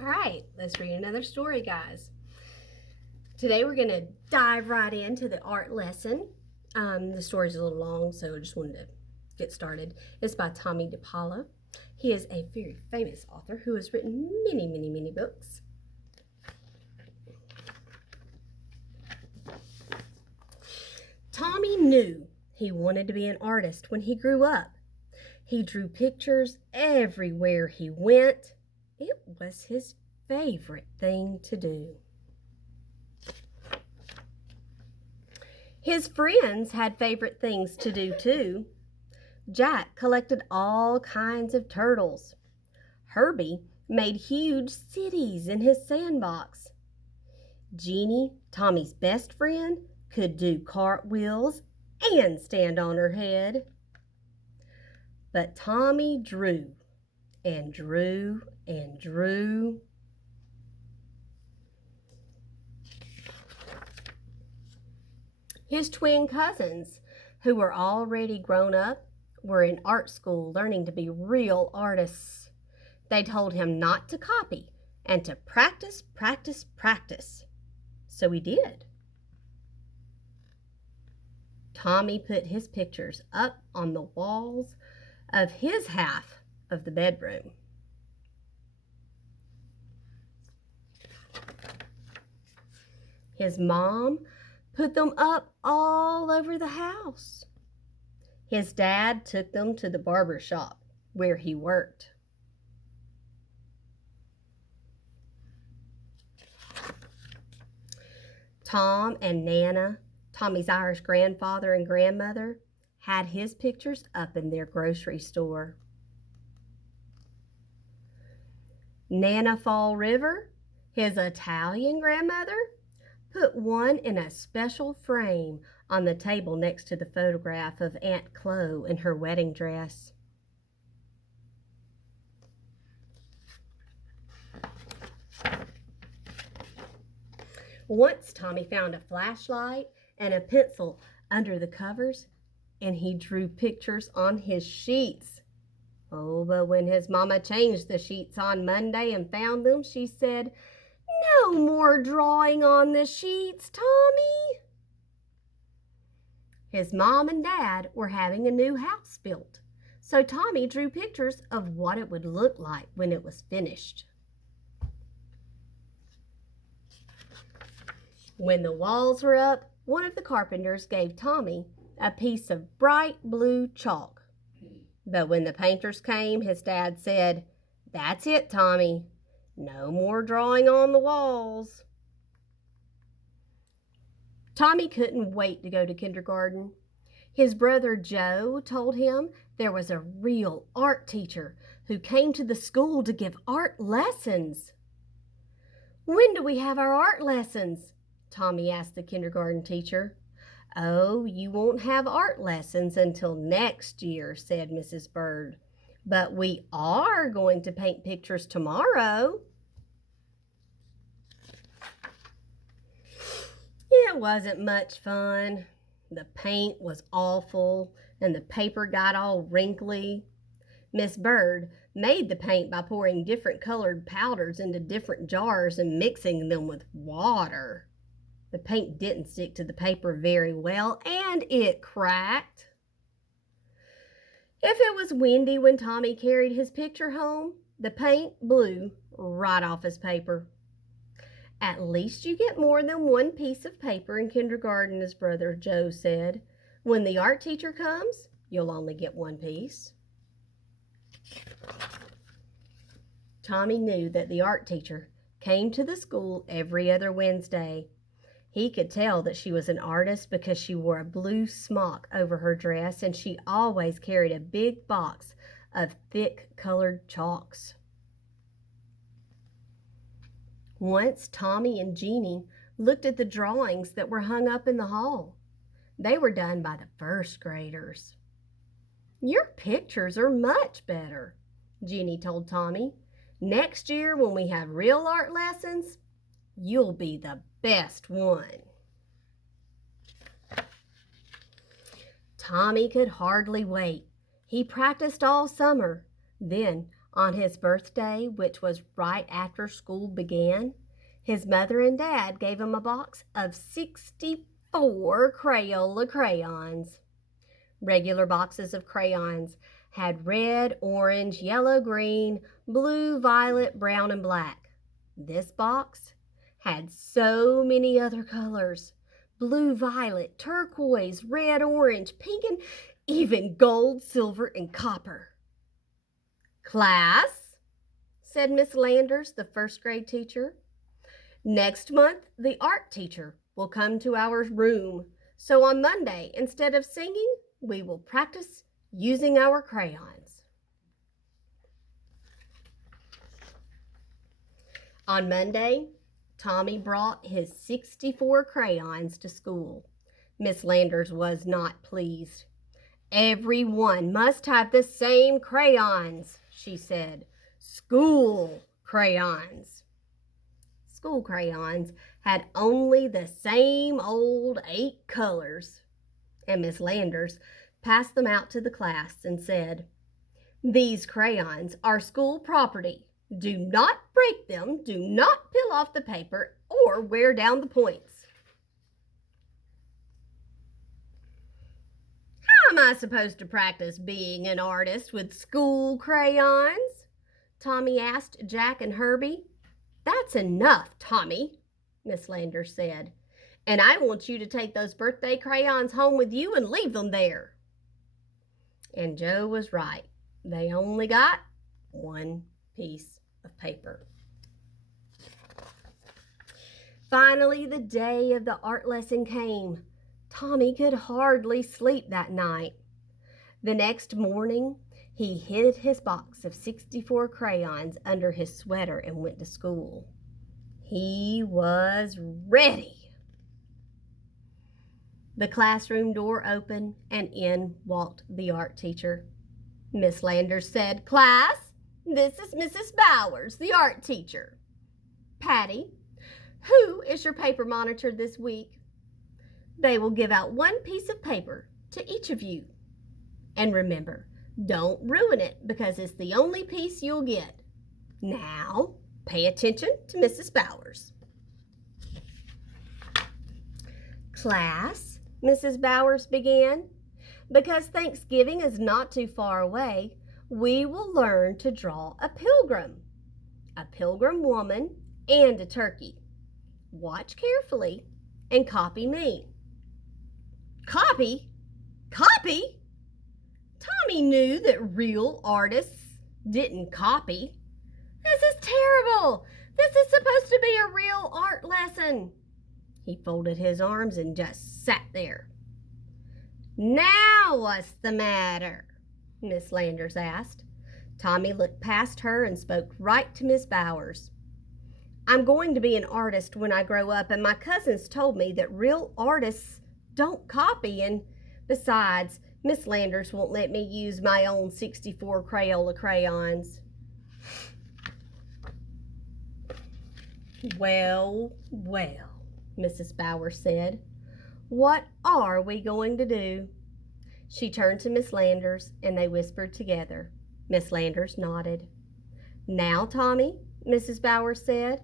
All right, let's read another story, guys. Today we're going to dive right into the art lesson. The story's a little long, so I just wanted to get started. It's by Tommy dePaola. He is a very famous author who has written many books. Tommy knew he wanted to be an artist when he grew up. He drew pictures everywhere he went. It was his favorite thing to do. His friends had favorite things to do too. Jack collected all kinds of turtles. Herbie made huge cities in his sandbox. Jeannie, Tommy's best friend, could do cartwheels and stand on her head. But Tommy drew and drew and drew. His twin cousins, who were already grown up, were in art school learning to be real artists. They told him not to copy and to practice. So he did. Tommy put his pictures up on the walls of his half of the bedroom. His mom put them up all over the house. His dad took them to the barber shop where he worked. Tom and Nana, Tommy's Irish grandfather and grandmother, had his pictures up in their grocery store. Nana Fall River, his Italian grandmother, put one in a special frame on the table next to the photograph of Aunt Chloe in her wedding dress. Once Tommy found a flashlight and a pencil under the covers, and he drew pictures on his sheets. Oh, but when his mama changed the sheets on Monday and found them, she said, "No more drawing on the sheets, Tommy." His mom and dad were having a new house built, so Tommy drew pictures of what it would look like when it was finished. When the walls were up, one of the carpenters gave Tommy a piece of bright blue chalk. But when the painters came, his dad said, "That's it, Tommy. No more drawing on the walls." Tommy couldn't wait to go to kindergarten. His brother Joe told him there was a real art teacher who came to the school to give art lessons. "When do we have our art lessons?" Tommy asked the kindergarten teacher. "Oh, you won't have art lessons until next year," said Mrs. Bird. "But we are going to paint pictures tomorrow." It wasn't much fun. The paint was awful and the paper got all wrinkly. Miss Bird made the paint by pouring different colored powders into different jars and mixing them with water. The paint didn't stick to the paper very well and it cracked. If it was windy when Tommy carried his picture home, the paint blew right off his paper. "At least you get more than one piece of paper in kindergarten," his brother Joe said. "When the art teacher comes, you'll only get one piece." Tommy knew that the art teacher came to the school every other Wednesday. He could tell that she was an artist because she wore a blue smock over her dress and she always carried a big box of thick colored chalks. Once Tommy and Jeannie looked at the drawings that were hung up in the hall. They were done by the first graders. "Your pictures are much better," Jeannie told Tommy. "Next year when we have real art lessons, you'll be the best one." Tommy could hardly wait. He practiced all summer. Then, On his birthday, which was right after school began, his mother and dad gave him a box of 64 Crayola crayons. Regular boxes of crayons had red, orange, yellow, green, blue, violet, brown, and black. This box had so many other colors: blue, violet, turquoise, red, orange, pink, and even gold, silver, and copper. "Class," said Miss Landers, the first grade teacher, "next month the art teacher will come to our room. So on Monday, instead of singing, we will practice using our crayons." On Monday, Tommy brought his 64 crayons to school. Miss Landers was not pleased. "Everyone must have the same crayons," she said. "School crayons." School crayons had only the same old 8 colors, and Miss Landers passed them out to the class and said, "These crayons are school property. Do not break them, do not peel off the paper, or wear down the points." "How am I supposed to practice being an artist with school crayons?" Tommy asked Jack and Herbie. "That's enough, Tommy," Miss Landers said, "and I want you to take those birthday crayons home with you and leave them there." And Joe was right. They only got one piece of paper. Finally, the day of the art lesson came. Tommy could hardly sleep that night. The next morning, he hid his box of 64 crayons under his sweater and went to school. He was ready. The classroom door opened, and in walked the art teacher. Miss Landers said, "Class, this is Mrs. Bowers, the art teacher. Patty, who is your paper monitor this week? They will give out one piece of paper to each of you. And remember, don't ruin it because it's the only piece you'll get. Now, pay attention to Mrs. Bowers." "Class," Mrs. Bowers began, "because Thanksgiving is not too far away, we will learn to draw a pilgrim woman, and a turkey. Watch carefully and copy me." Copy? Copy? Tommy knew that real artists didn't copy. "This is terrible. This is supposed to be a real art lesson." He folded his arms and just sat there. "Now what's the matter?" Miss Landers asked. Tommy looked past her and spoke right to Miss Bowers. "I'm going to be an artist when I grow up, and my cousins told me that real artists don't copy, and besides, Miss Landers won't let me use my own 64 Crayola crayons." Well, Mrs. Bowers said, "what are we going to do?" She turned to Miss Landers, and they whispered together. Miss Landers nodded. "Now, Tommy," Mrs. Bowers said,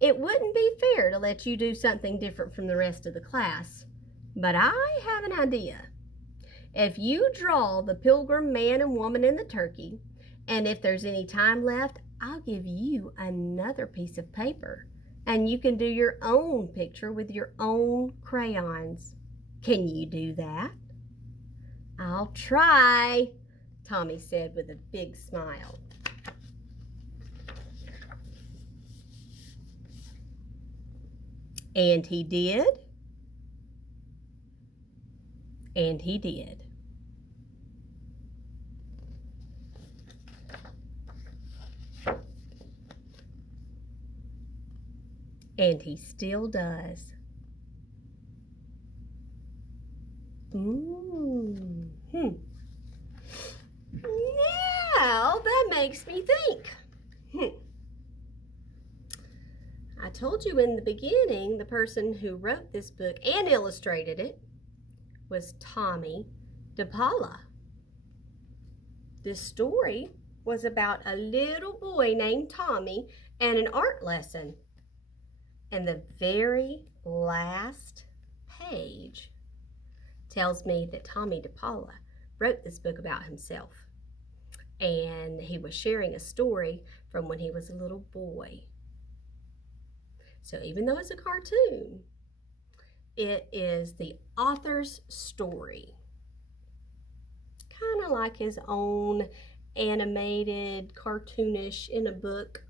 "it wouldn't be fair to let you do something different from the rest of the class. But I have an idea. If you draw the pilgrim man and woman and the turkey, and if there's any time left, I'll give you another piece of paper, and you can do your own picture with your own crayons. Can you do that?" "I'll try," Tommy said with a big smile. And he did. And he did. And he still does. Now that makes me think. I told you in the beginning the person who wrote this book and illustrated it was Tommy dePaola. This story was about a little boy named Tommy and an art lesson. And the very last page tells me that Tommy DePaula wrote this book about himself. And he was sharing a story from when he was a little boy. So even though it's a cartoon, it is the author's story. Kind of like his own animated, cartoonish, in a book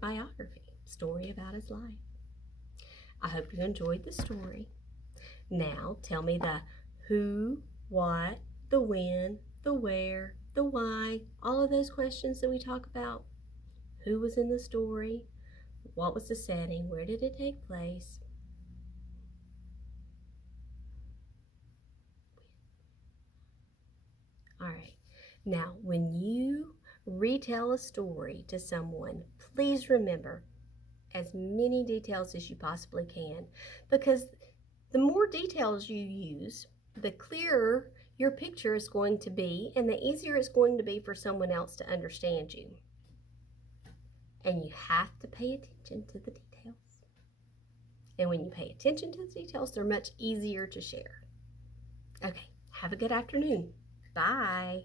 biography, story about his life. I hope you enjoyed the story. Now tell me the who, what, the when, the where, the why, all of those questions that we talk about. Who was in the story? What was the setting? Where did it take place? All right. Now, when you retell a story to someone, please remember as many details as you possibly can, because the more details you use, the clearer your picture is going to be, and the easier it's going to be for someone else to understand you. And you have to pay attention to the details. And when you pay attention to the details, they're much easier to share. Okay, have a good afternoon. Bye.